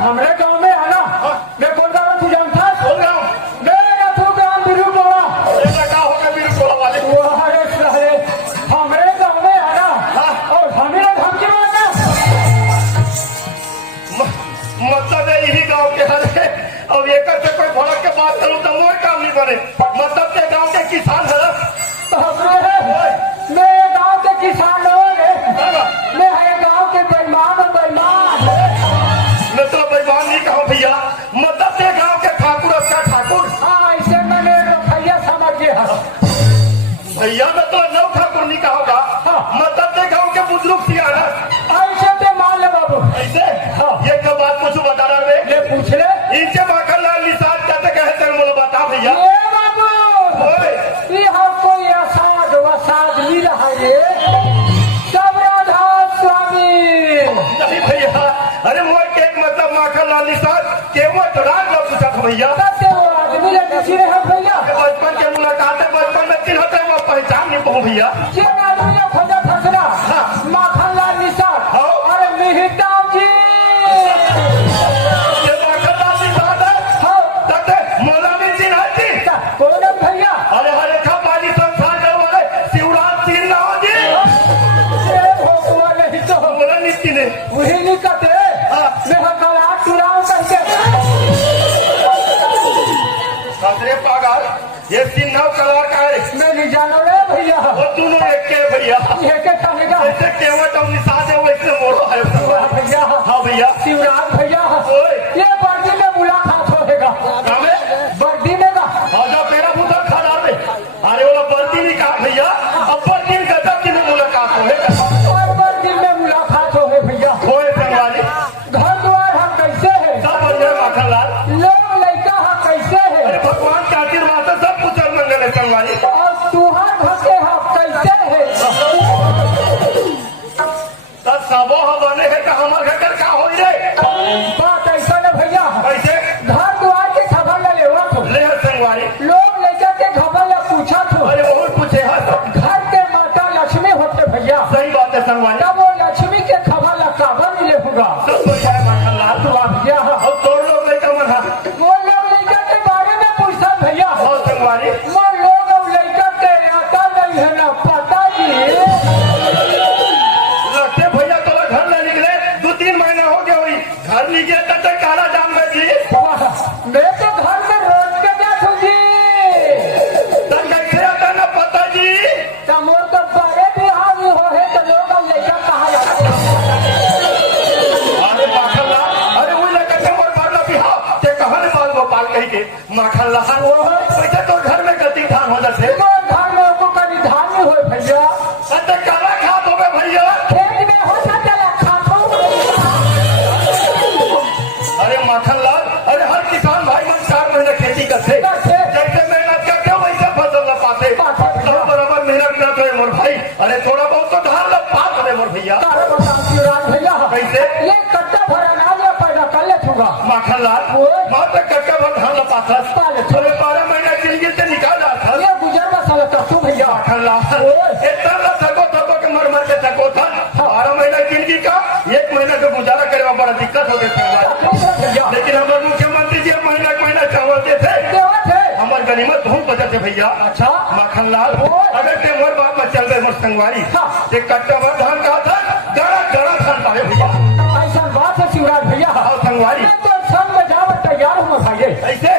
हमारे गांव में है ना। मैं कौन सा तू जानता है? बोल रहा हूँ मेरा तू गांव बिरु बोला। क्या हो गया मेरे बोला वाले? अरे साले हमारे गांव में है ना। और हमें धमकी मारना मतलब है यही गांव के हर है। अब एक से कोई भड़क के बात करूं तो मोर काम नहीं बने। मतलब के गांव के किसान है मैं गांव के किसान लोग है। मैं है गांव के बेईमान और बेईमान। मैं तो बेईमान नहीं कहूँ भैया। मतलब के गांव के ठाकुर का ठाकुर। हाँ ऐसे मैंने भैया समझ गया। भैया मैं तो नौ ठाकुर नहीं कहूँगा। मतलब के गांव के बुजुर्ग सियाना ऐसे पे मान ले बाबू। ऐसे ये क्या बात पूछू बता रहा है? ले पूछ ले। इनसे माखनलाल निषाद कहते कहते तेरे बोलो बता भैया। ये बाबू ये हमको असाद वसाद मिल रहा है सब राधा स्वामी। नहीं भैया अरे मोर के एक मतलब माखनलाल निषाद के वो तो रात में पूछा था भैया। सबसे वो आदमी लगे सिरे है भैया। बचपन के मुलाकात है बचपन में तीन होते वो पहचान नहीं पाऊँ भैया। ये आदमी ने खोजा फसरा माखनलाल निषाद। अरे मेहता जी ये माखनलाल निषाद है। तब मौलावी सिंह है जी। कौन है भैया? अरे हरे खापाली संस्थान के वाले शिवराज सिंह राव जी। भगवान नहीं तो बोला नीति ने वही नहीं कहते। मैं हकला चुराव कहते। अरे पागल ये सिंह कलर का है। मैं नहीं जानो रे भैया। वो दोनों एक के भैया। ये क्या कहेगा? जैसे केवट और निषाद है वैसे मोरो है भैया। हाँ भैया शिवराज भैया ओए ये वर्दी में मुलाकात होगा। वर्दी में का आजा मेरा मुद्दा खड़ा है। अरे वो वर्दी नहीं कहा भैया। अब वर्दी का जब दिन मुलाकात होगा और वर्दी में मुलाकात हो भैया। होए संगवारी घर द्वार हम कैसे है? सब बढ़िया माखनलाल। लोग लड़का हम कैसे है? अरे भगवान का आशीर्वाद से सब कुछ मंगल है संगवारी। और तुहार भके हम कैसे है? सबो बने है कि हमारे घर का हो रे बात ऐसा न भैया। कैसे घर द्वार के खबर ले लेवा तो ले संगवारी। लोग लड़का के खबर ले पूछा तो अरे बहुत पूछे है घर के माता लक्ष्मी होते भैया। सही बात है संगवारी। तब वो लक्ष्मी के खबर ला काबर मिले होगा। सब बढ़िया है माखनलाल। तो भैया और तोड़ लोग लड़का मन है वो लोग लड़का के बारे में पूछता भैया। और संगवारी वो लोग अब लड़का के आता नहीं है ना पता जी। लगते भैया तो घर न निकले 2-3 महीने हो गए हुई घर नहीं गया तब तक काला जान गए जी। मैं तो घर में रोज के जाता जी। तब कैसे आता ना पता जी। तमोर तो बड़े भी हावी हो है तो लोग अब लड़का कहा जाता। अरे माखनलाल अरे वही लड़का से मोर भरना बिहार ते कहाँ ने बाल गोपाल कही के माखनलाल वैसे तो घर में गति धान हो जाते घर में को कभी धान नहीं हो भैया। अरे काला खात हो गए भैया। खेत में हो सकता है खातो। अरे माखनलाल अरे हर किसान भाई मन 4 महीने खेती करते जैसे मेहनत करते वैसे फसल न पाते। सब बराबर मेहनत करते है मोर भाई। अरे थोड़ा बहुत तो धान ल पात है मोर भैया। शिवराज भैया कैसे ये कट्टा भर अनाज या पैदा कर ले छूगा। माखनलाल मात्र कट्टा भर धान ल पात थोड़े 12 महीने जिंदगी से निकाल रहा ये गुजर मसाला तू भैया। माखनलाल इतना न थको थको के मर मर के थको था 12 महीना जिंदगी का 1 महीना का गुजारा करे में बड़ा दिक्कत होते थे। लेकिन हमारे मुख्यमंत्री जी महीना चावल देते हमारे गनीमत बहुत बचत है भैया। अच्छा माखनलाल अगर ते मोर बात में चल गए मोर संगवारी एक कट्टा भर धान कहा था गड़ा गड़ा धान पाए भैया। ऐसा बात है शिवराज भैया। और संगवारी तो सब में जावत तैयार हूँ भाई। ऐसे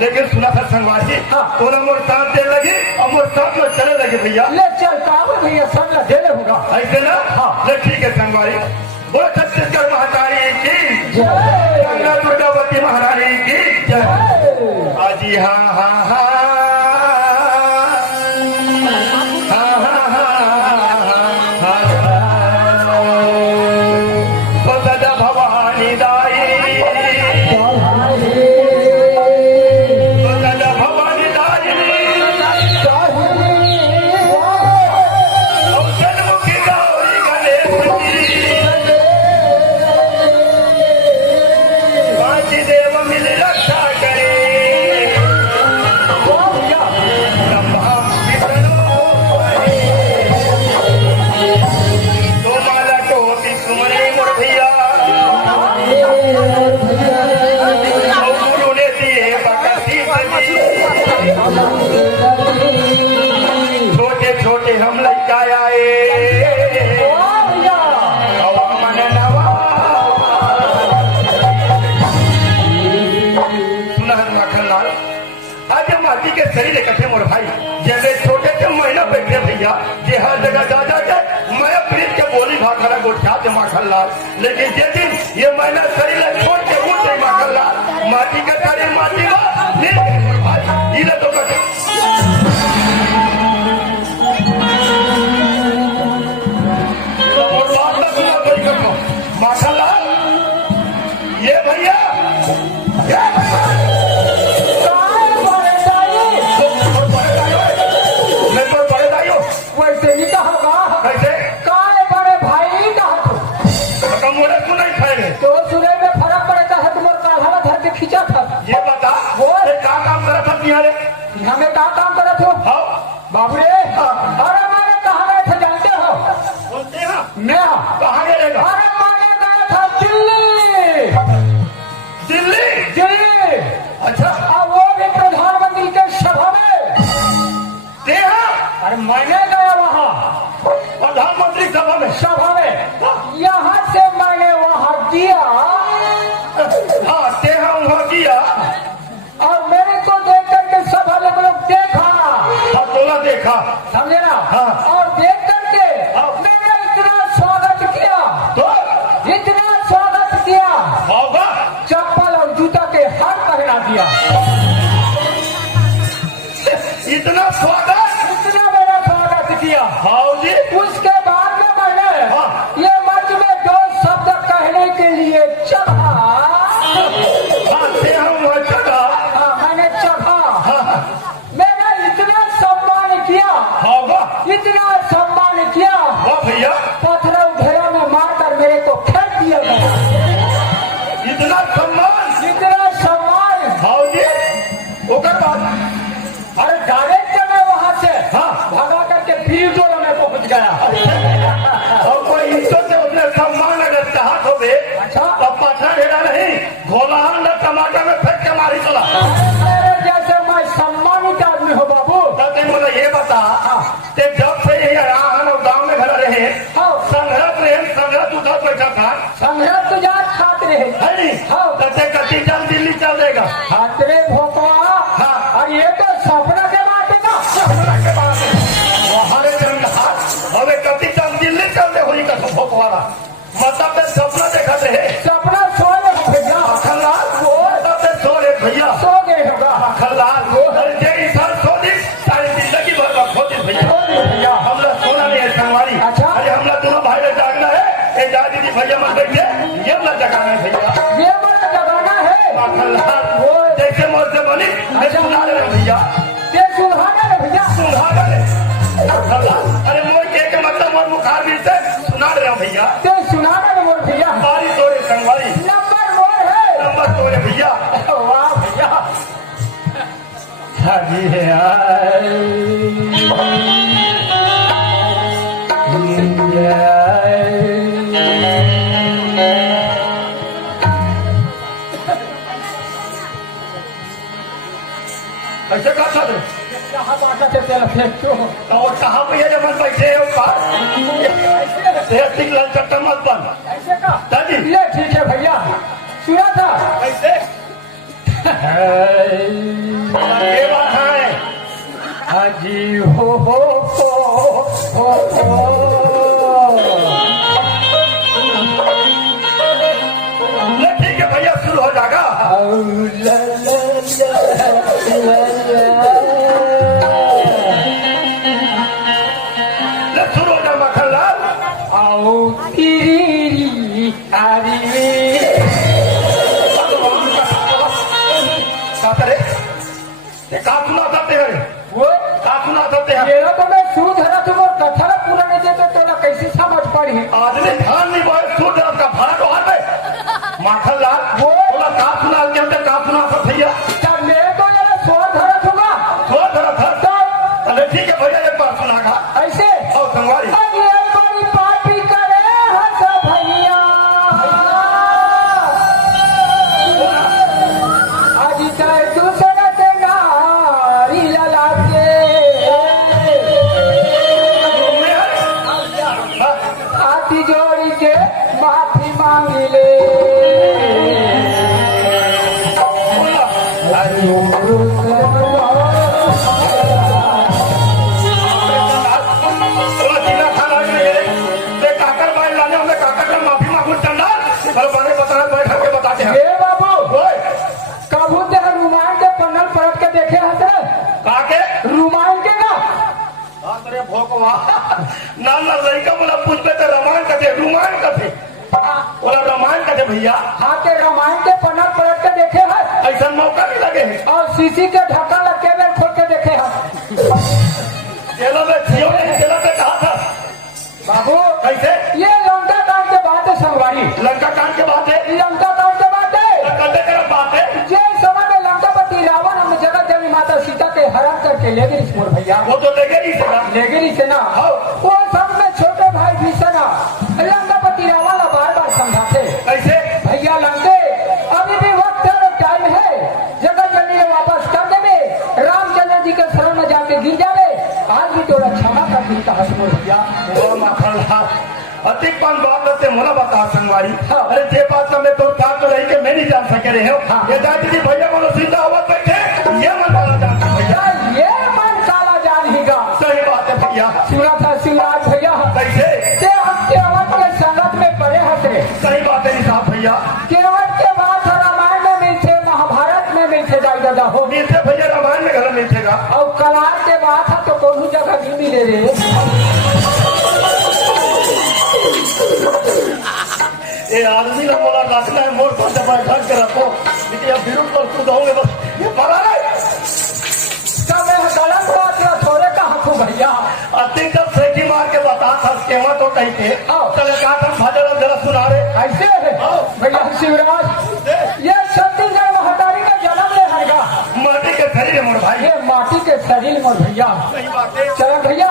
लेकिन सुना था संगवारी तो मोर साथ दे लगी और मोर साथ में चले लगे भैया। ले चल काबू भैया सब ले दे ले होगा ऐसे ना ले ठीक है संगवारी। बोलो छत्तीसगढ़ महाकाली की गंगा दुर्गावती महारानी की जय। हाजी हाँ हाँ हाँ भवानी दाई भवानी दाई जन्मुखी गौरी गणेश जी देव मिल रक्षा करे। आए वाह भैया हवा मन नवा सुना है माखनलाल आज माटी के शरीर इकट्ठे मोर भाई जैसे छोटे से महीना बैठे भैया जे हर जगह जा जाके मैं प्रीत के बोली भाखला गोठा थे माखनलाल लेकिन जे दिन ये महीना शरीर छोड़ के उठ गई माखनलाल माटी के शरीर माटी में नील गई मोर भाई इले तो कटे और बात ना सुना कोई करो माखनलाल ये भैया वैसे ही कहा कैसे काय बड़े भाई कहा मोरे को नहीं फैले तो सुने में फर्क पड़ता है तुम्हारे काढ़ा धर के खींचा था ये बता बोल। क्या काम करा था तुम्हारे हमें क्या काम करे थे हाँ बाबू रे अरे मैंने कहा गए थे जानते हो बोलते हैं मैं कहाँ गएगा अरे मैंने गया था दिल्ली दिल्ली दिल्ली अच्छा और वो भी प्रधानमंत्री के सभा में देहा अरे मैंने गया वहाँ प्रधानमंत्री सभा में सभा में यहाँ से मैंने वहाँ दिया हाँ देहा वहाँ किया और मेरे को देख करके सभा लोग देखा हाँ तोला देखा समझे ना हाँ। और देख करके हाँ। मेरा इतना स्वागत किया तो इतना स्वागत किया होगा चप्पल और जूता के हाथ पहना दिया इतना स्वागत इतना मेरा स्वागत किया हाँ जी उसके बाद में मैंने हाँ। ये मंच में दो शब्द कहने के लिए चढ़ा हाँ देहा वहाँ चला हाँ, मैंने चढ़ा हाँ मैंने इतना सम्मान किया होगा इतना सम्मान किया वाह भैया पत्थर घेरा में मारकर मेरे को फेंक दिया गया इतना सम्मान इतना सम्मान हाँ जी ओकर बाद अरे डायरेक्ट मैं वहां से हाँ। भगा करके फिर जोड़ में पहुंच गया और कोई ईश्वर से उसने सम्मान अगर चाहत हो बे अच्छा। तब पाछा घेरा नहीं घोलाहन न टमाटर में फेंक के मारी चला मेरे जैसे मैं सम्मानित आदमी हो बाबू तब ते मुझे ये बता कि जब से ये यहाँ और गांव में घर रहे हाँ। संघर्ष उधर बैठा था संघर्ष तुझार छात्र है है नहीं हाँ। तब से कति जल दिल्ली चल देगा छात्रे भोपा हाँ। और ये तो सपना के बात है ना सपना के बाद हमारे जंगहार हमें कति जल दिल्ली चल दे हुई का भोप वाला मतलब ते सपना देखा रहे सपना सो रहे हो भैया खल्लाल वो तब से सो रहे भैया सो गए होगा खल्लाल जे इंसान सो दी सारी जिंदगी भर का खोती भैया सो गए भैया हमला सोना नहीं है संगवारी अच्छा। अरे हमला दोनों भाई ने जागना है ये जा दीदी भैया मत बैठे ये हमला जगाना है भैया ये बड़ा जमाना है खल्लाल वो जैसे मोर से बनी अच्छा। सुना रहे भैया ये सुधारना है भैया सुना रहे खल्लाल अरे मोर के मतलब मोर बुखार भी से सुना रहे भैया ते सुनाना है मोर भैया बारी तोरे संगवारी नंबर मोर है नंबर तोरे भैया वाह भैया हाजी है ऐसे कहा था कहाँ बाटा से तेरा फेंको और कहाँ पे जब मन बैठे हो लाल चट्टा मत बन ऐसे का दादी ये ठीक है भैया सुना था ऐसे ये बात है हाजी हो ले ठीक है भैया शुरू हो जाएगा ले शुरू हो जाए मखनलाल आओ तिरी आरी का करे ये का सुना सकते हैं वो का सुना सकते हैं मेरा तो मैं सूद है ना तुम कथा पूरा नहीं देते तो ना कैसे समझ पड़ी आदमी धान नहीं बोए सूट का भाड़ा तो हार में माखनलाल वो बोला का सुना के अंदर का सुना सब भैया क्या मेरे को ये स्वर धरा दूंगा थोड़ा थोड़ा था तो अरे ठीक है भैया एक बार सुना का ऐसे और संगवारी अगले बड़ी पार्टी करे हंस भैया आज चाहे दूसरा के नारी लला के जिला थाना में गए मैं काकर बाइल लाने हमें काकर का माफी मांगू चंदा और बने बताना बैठ के बताते हैं ए बाबू ओए कबू ते रुमाल के पन्नल पलट के देखे हत रे काके रुमाल के ना अरे भोकवा ना ना लड़का बोला पूछते तो रामायण कथे रुमायण कथे बोला रामायण कथे भैया हाँ के रामायण के पन्नल पलट के देखे है ऐसा मौका नहीं लगे है और शीशी के ढक्कन लग के बेल खोल के देखे है जेलों में थियो ने जेलों में कहा था बाबू कैसे ये लंका कांड के बात है संगवारी लंका कांड के बात है लंका कांड के बात है कटे कर बात है जे समय में लंकापति रावण हम जगत देवी माता सीता के हरण करके ले गई मोर भैया वो तो ले गई से ना ले गई से ना वो सब में छोटे भाई भीषण लंकापति रावण ला बार बार समझाते कैसे भैया लंके अभी भी वक्त है और टाइम है जगत जननी ने वापस कर देवे रामचंद्र जी के शरण में जाके गिर जावे आज भी तोरा क्षमा कर दी कहा मोर भैया वो माखनलाल अधिक पान बात करते मोला बता संगवारी हाँ। अरे जे बात का मैं तो साथ तो रही के मैं नहीं जान सके रहे हो हाँ। ये जाति जी भैया बोलो सीधा आवाज बैठे ये मन वाला जानते भैया ये मन काला जान हीगा सही बात है भैया सुना था शिवराज भैया कैसे ते हम केवट के संगत में पड़े हते सही बात है निसाब भैया केवट के बाद रामायण में मिलते महाभारत में मिलते दादा हो मिलते भैया रामायण में घर मिलतेगा और कलार के बाद तो कोनो जगह नहीं मिले रे ये आदमी ना बोला रखना है मोर पर दबा ढक के रखो लेकिन अब विरुद्ध पर कूद होंगे बस ये पड़ा नहीं सब गलत बात ना थोड़े का हकू भैया अति जब सेठी मार के बता था केवा तो कही थे आओ। चले कहा था भजन जरा सुना रहे ऐसे है आओ। भैया शिवराज ये छत्तीसगढ़ महतारी का जन्म ले हरगा माटी के शरीर है मोर भाई ये माटी के शरीर में भैया सही बात है चरण भैया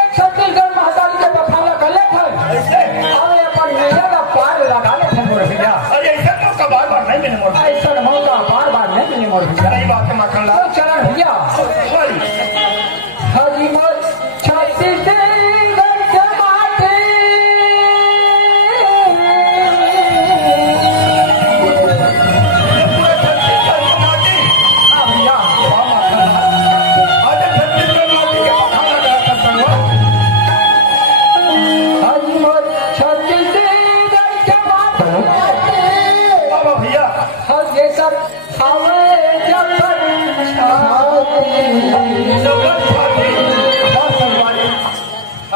एक छत्तीसगढ़ महतारी के बखाना गले थे ऐसे और अपन मेले का पार लगा ले थे मोर भैया अरे ऐसा मौका बार बार नहीं मिले मोर भाई ऐसा मौका बार बार नहीं मिले मोर भैया सही बात है माखनलाल तो चरण भैया सॉरी हरी मोर छत्तीसगढ़ के माटी भैया हरी मोर छत्तीसगढ़ के माटी हर ये कर खावे जब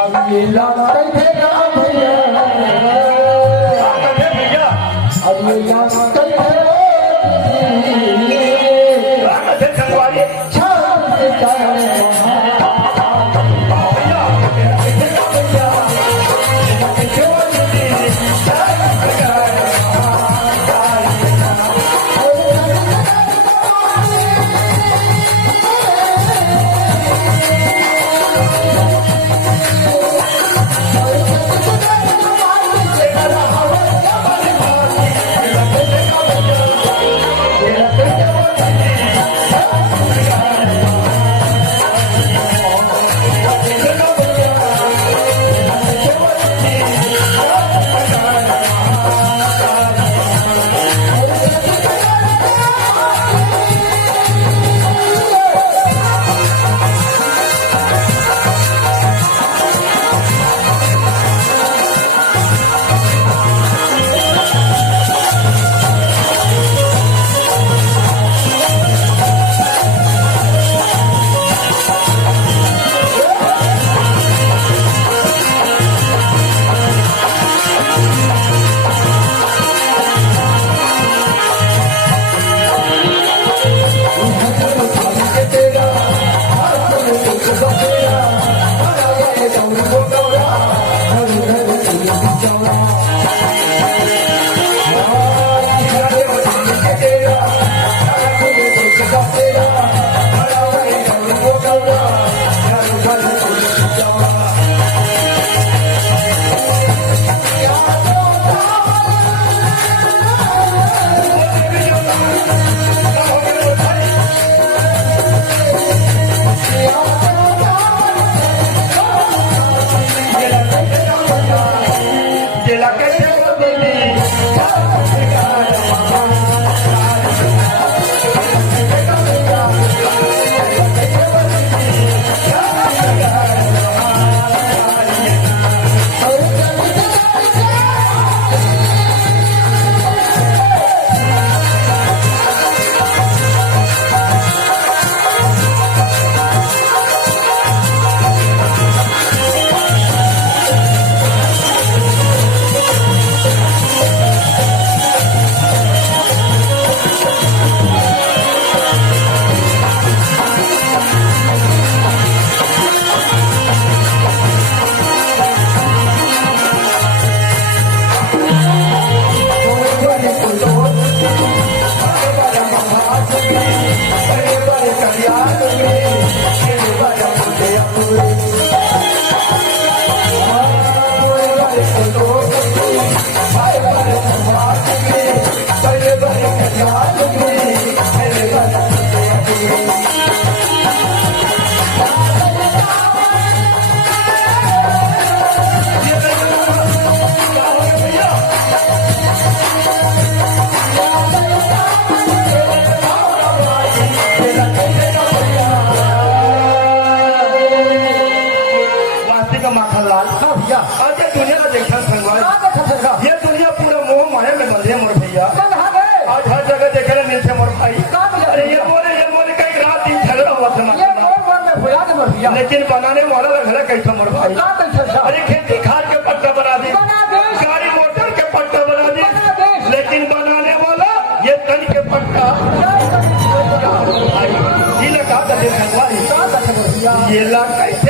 अब ये लड़ाई भेगा भैया अब ये लड़ाई जिला के भैया लेकिन बनाने वाला रखला कैसे मोर भाई का कैसे सा अरे खेती खाद के पट्टा बना दी बना दे गाड़ी मोटर के पट्टा बना दी बना दे लेकिन बनाने वाला ये तन के पट्टा भाई ये लगा दे भगवान का कैसे भैया ये ला कैसे